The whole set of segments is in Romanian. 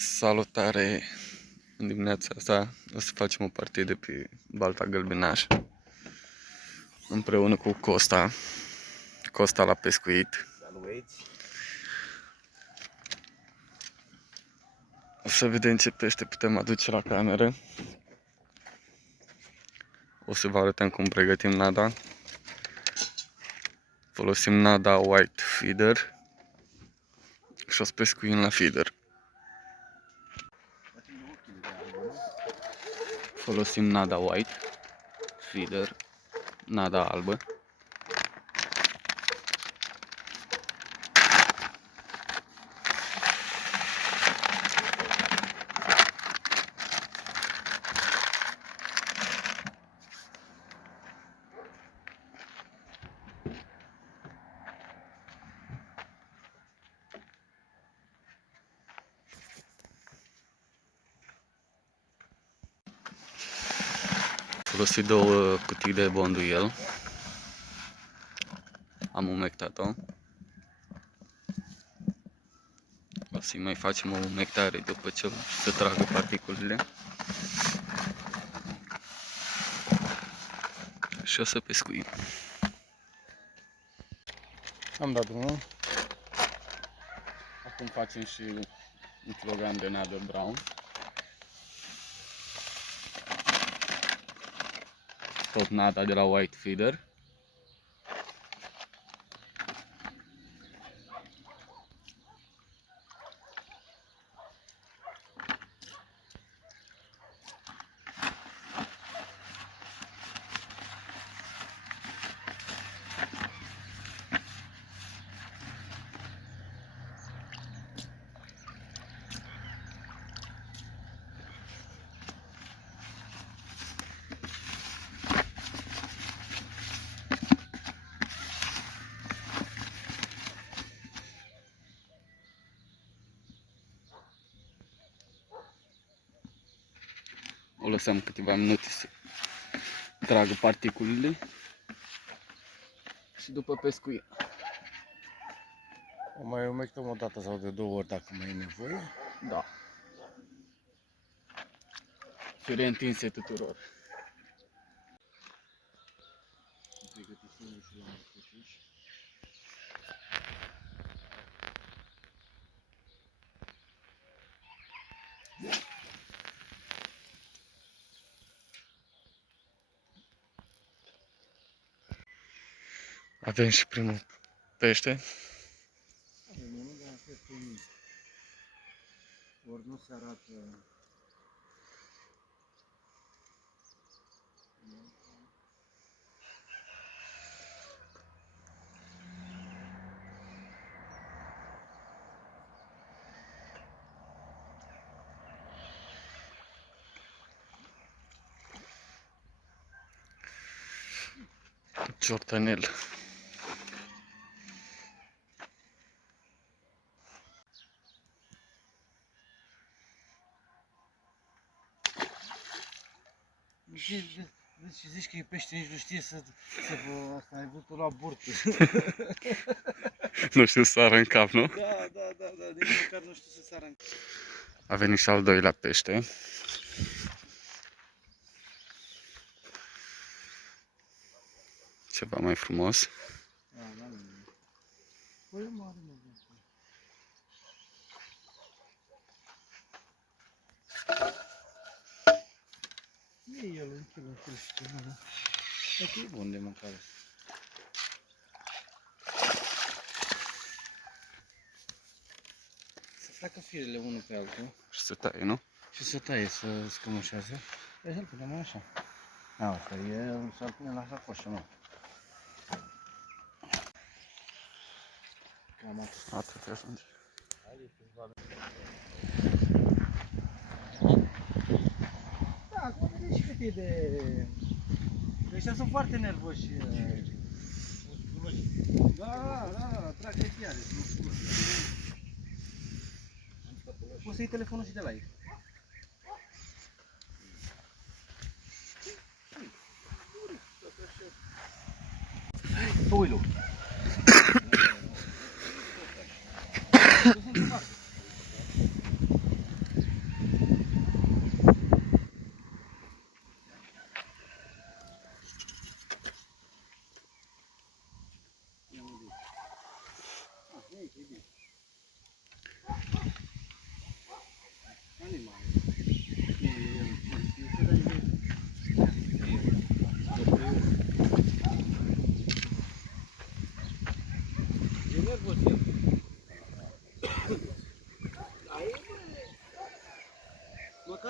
Salutare! În dimineața asta o să facem o partidă pe Balta Gălbenaș împreună cu Costa la pescuit. O să vedem ce pește putem aduce la cameră. O să vă arătăm cum pregătim nada. Folosim nada white feeder și o să pescuim la feeder. Folosim nada white feeder, nada albă. Folosit 2 cutii de bonduiel. Am umectat-o. O să-i mai facem o umectare după ce se tragă particulele. Și o să pescuim. Am dat drumul. Acum facem și un kilogram de nadă brown. Tot nada de la white feeder. O lăsăm câteva minute să tragă particulele și după pescuim. O mai umectăm o dată sau de 2 ori dacă mai e nevoie. Da. Fire întinse tuturor. Avem și primul pește. Unul de asta este mic. Ori nu se arată. Ciortanel. Și zici că e pește, nici nu știe să vă... Asta ai văzut la burtă. Nu știu să sară în cap, nu? Da, nici măcar nu știu să sară în cap. A venit și al doilea pește. Ceva mai frumos. Da. Păi mare, mă. E el un kilo și ceva. E bun de mâncare. Să facă firele unul pe altul. Și se taie, nu? Și să taie, să scămușează. Hai să-l punem așa. Asta e, să-l punem la sacoșă, nu? Cam atât. Atât ajunge. Da, acum vedeți și cât e de... Ăștia sunt foarte nervoși. Da, trag de fiare. Poți să iei telefonul și de la ei. Uite-l.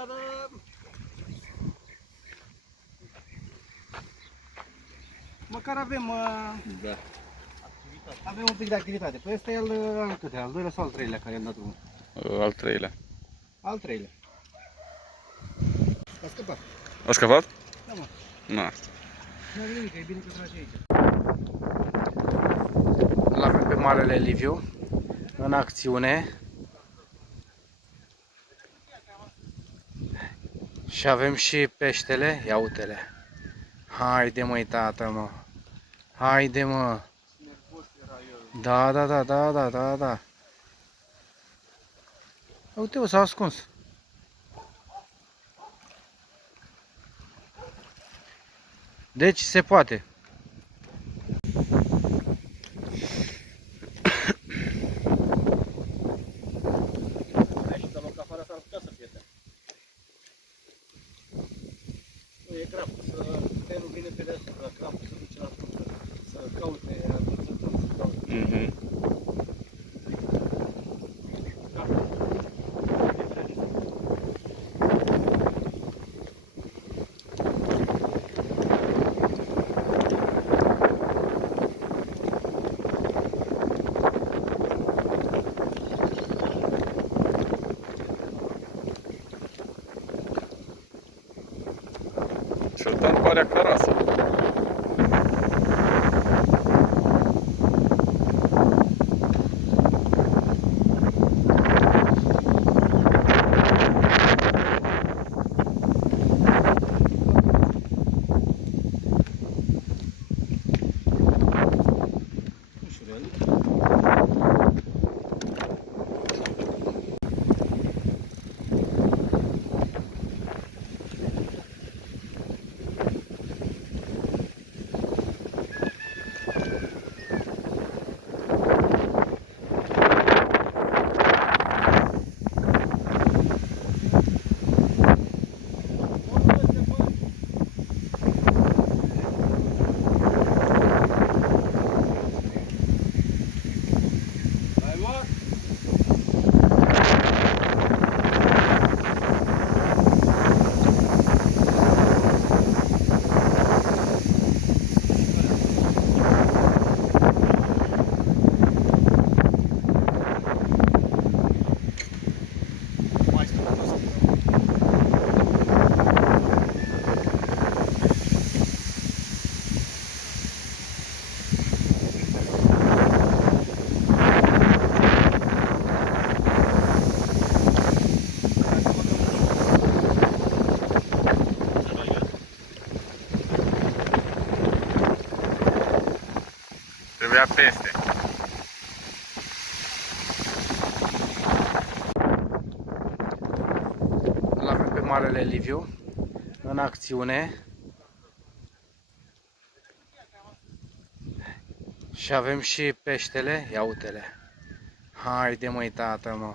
dar măcar avem, Da. avem un pic de activitate. Păi ăsta e al câtelea, al doilea sau al treilea care i-am dat drumul? Al treilea. Al treilea. A scăpat. A scăpat? Da, mă. Na. Nu are nimic, e bine că trage aici. L-avem pe Marele Liviu în acțiune. Și avem și peștele, ia uite-le. Haide măi tată, mă. Haide mă. Da, da, da, da, da, da, da. Uite-o, s-a ascuns. Deci se poate. Nu e grav, să trenul vine pe deasupra, crampul să duce la punct, să caute, să caute. Sultan pare acasă. Ușurel. Trebuia peste. L-avem pe Marele Liviu în acțiune. Și avem și peștele, ia uite-le. Haide măi tată, mă.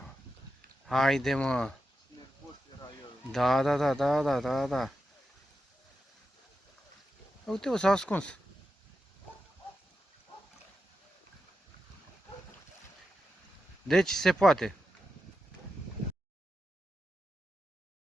Haide mă. Da, da, da, da, da, da, da. Uite-o, s-a ascuns. Deci se poate.